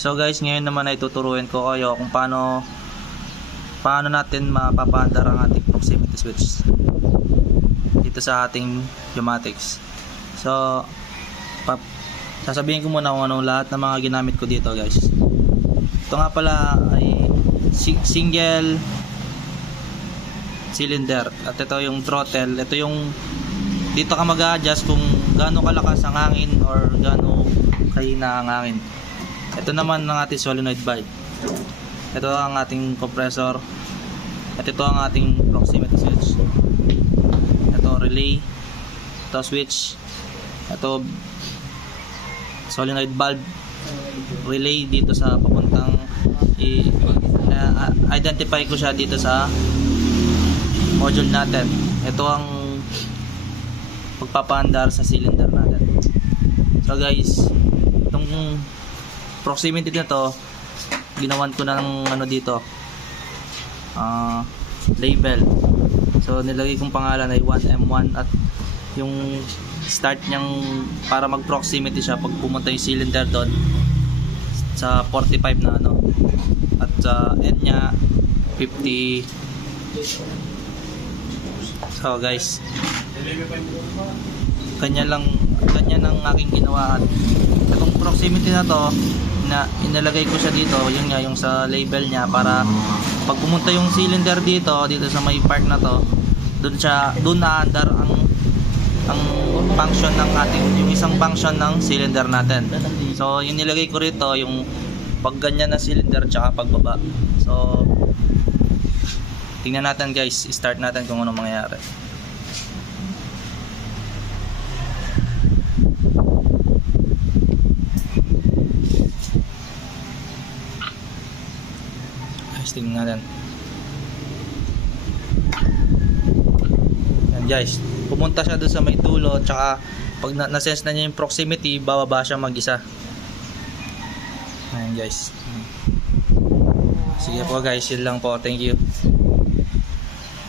So guys, ngayon naman ay tuturuan ko kayo kung paano natin mapapaandar ang ating proximity switch dito sa ating pneumatics. So sasabihin ko muna kung anong lahat ng mga ginamit ko dito guys. Ito nga pala ay single cylinder at ito yung throttle. Ito yung dito ka mag-a-adjust kung gaano kalakas ang hangin or gaano kahina ang hangin. Ito naman ang ating solenoid valve. Ito ang ating compressor. At ito ang ating proximity switch. Ito relay. Ito switch. Ito solenoid valve. Relay dito sa papuntang identify ko siya dito sa module natin. Ito ang pagpapaandar sa cylinder natin. So guys, itong proximity na to, ginawan ko ng ano dito, label. So nilagay kong pangalan ay 1M1 at yung start niyang para mag proximity siya pag pumunta yung cylinder doon sa 45 na ano, at sa end niya 50. So guys, ganyan ang aking ginawa. At itong proximity na to na inilagay ko siya dito, yun nga yung sa label niya, para pag pumunta yung cylinder dito sa may part na to, doon naandar ang function ng ating, yung isang function ng cylinder natin. So yung nilagay ko rito yung pag ganyan na cylinder tsaka pagbaba. So tingnan natin guys, start natin kung ano mangyayari. Tingnan natin. Yan guys, pumunta siya doon sa may dulo, tsaka pag na-sense na niya yung proximity, bababa siya mag-isa. Ayan guys. Sige po guys, yun lang po. Thank you.